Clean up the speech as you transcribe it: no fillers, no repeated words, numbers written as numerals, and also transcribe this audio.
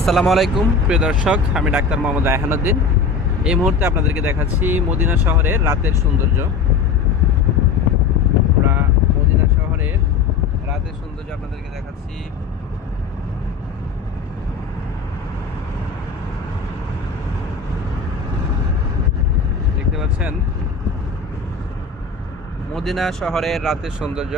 আসসালামু আলাইকুম প্রিয় দর্শক, আমি ডাক্তার মোহাম্মদ রায়হানুদ্দিন। এই মুহূর্তে আপনাদেরকে দেখাচ্ছি মদিনা শহরের রাতের সৌন্দর্য। আমরা মদিনা শহরের রাতের সৌন্দর্য আপনাদেরকে দেখাচ্ছি। দেখতে পাচ্ছেন মদিনা শহরের রাতের সৌন্দর্য।